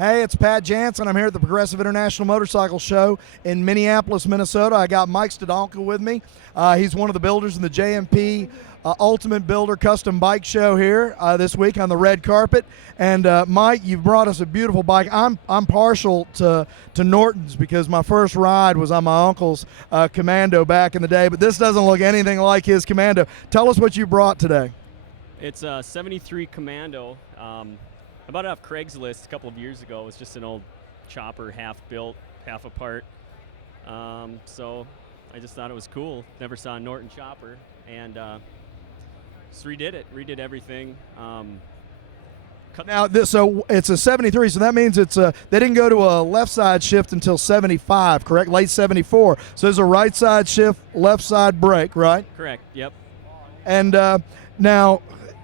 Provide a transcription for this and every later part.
Hey, it's Pat Jansen. I'm here at the Progressive International Motorcycle Show in Minneapolis, Minnesota. I got Mike Stodolka with me. He's one of the builders in the J&P Ultimate Builder Custom Bike Show here this week on the red carpet. And Mike, you've brought us a beautiful bike. I'm partial to Norton's because my first ride was on my uncle's Commando back in the day, but this doesn't look anything like his Commando. Tell us what you brought today. It's a 73 Commando. I bought it off Craigslist a couple of years ago. It was just an old chopper, half built, half apart. So I just thought it was cool. Never saw a Norton chopper, and just redid everything. So it's a 73, so that means they didn't go to a left side shift until 75, correct? Late 74. So there's a right side shift, left side brake, right? Correct, yep. And now,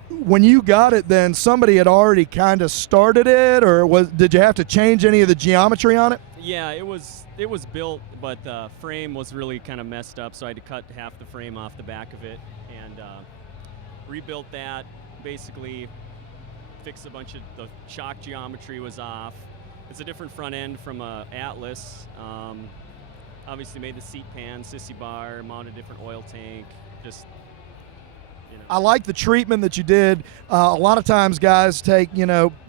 when you got it, then somebody had already kind of started it, or did you have to change any of the geometry on it? Yeah, it was built, but the frame was really kind of messed up, so I had to cut half the frame off the back of it and rebuilt that. Basically, fixed a bunch of the shock geometry was off. It's a different front end from a Atlas. Obviously, made the seat pan, sissy bar, mounted a different oil tank. Just. I like the treatment that you did. A lot of times guys take,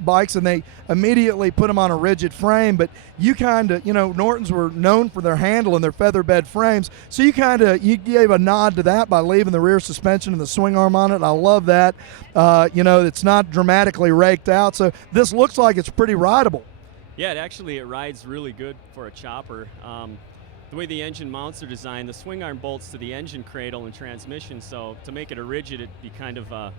bikes and they immediately put them on a rigid frame, but you kind of, Nortons were known for their handle and their feather bed frames. So you gave a nod to that by leaving the rear suspension and the swing arm on it. I love that. It's not dramatically raked out. So this looks like it's pretty rideable. Yeah, it rides really good for a chopper. The way the engine mounts are designed, the swing arm bolts to the engine cradle and transmission, so to make it a rigid, it'd be kind of a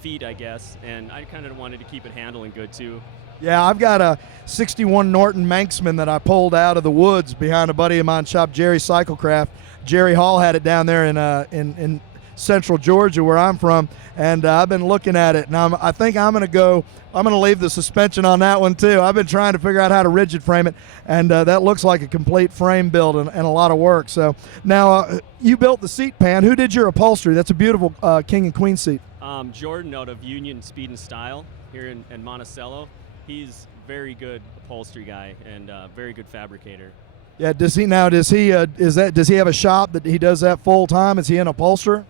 feat, I guess, and I kind of wanted to keep it handling good, too. Yeah, I've got a 61 Norton Manxman that I pulled out of the woods behind a buddy of mine shop, Jerry Cyclecraft. Jerry Hall had it down there in central Georgia, where I'm from, and I've been looking at it, and I think I'm going to leave the suspension on that one too. I've been trying to figure out how to rigid frame it, and that looks like a complete frame build and a lot of work. So now you built the seat pan. Who did your upholstery? That's a beautiful king and queen seat. Jordan out of Union Speed and Style here in Monticello. He's very good upholstery guy and very good fabricator. Yeah. Does he have a shop that he does that full time? Is he an upholsterer?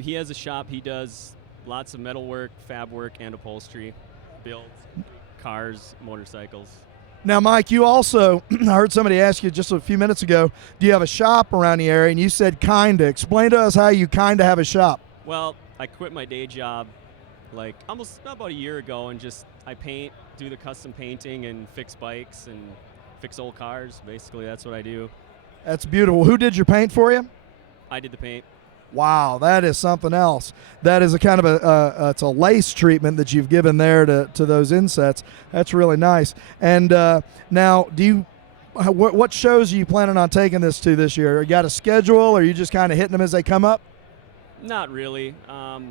He has a shop. He does lots of metal work, fab work, and upholstery. Builds cars, motorcycles. Now, Mike, you also, I heard somebody ask you just a few minutes ago, do you have a shop around the area? And you said kinda. Explain to us how you kinda have a shop. Well, I quit my day job like almost about a year ago, and I paint, do the custom painting, and fix bikes and fix old cars. Basically, that's what I do. That's beautiful. Who did your paint for you? I did the paint. Wow, that is something else. That is a kind of it's a lace treatment that you've given there to those insets. That's really nice. And now, what shows are you planning on taking this to this year? You got a schedule, or are you just kind of hitting them as they come up? Not really. I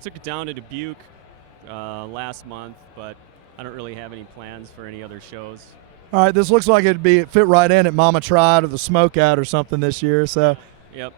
took it down to Dubuque last month, but I don't really have any plans for any other shows. All right, this looks like it'd fit right in at Mama Tried or the Smokeout or something this year. So. Yep.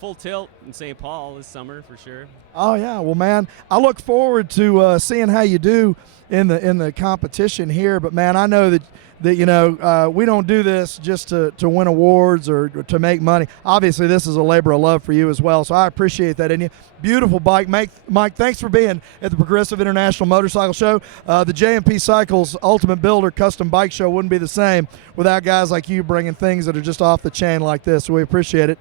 Full tilt in St. Paul this summer for sure. Oh yeah, well man, I look forward to seeing how you do in the competition here. But man, I know that we don't do this just to win awards or to make money. Obviously, this is a labor of love for you as well. So I appreciate that in you. Beautiful bike, Mike. Thanks for being at the Progressive International Motorcycle Show. The J&P Cycles Ultimate Builder Custom Bike Show wouldn't be the same without guys like you bringing things that are just off the chain like this. So we appreciate it.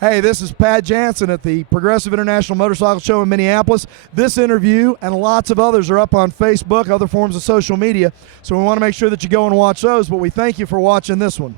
Hey, this is Pat Jansen at the Progressive International Motorcycle Show in Minneapolis. This interview and lots of others are up on Facebook, other forms of social media, so we want to make sure that you go and watch those, but we thank you for watching this one.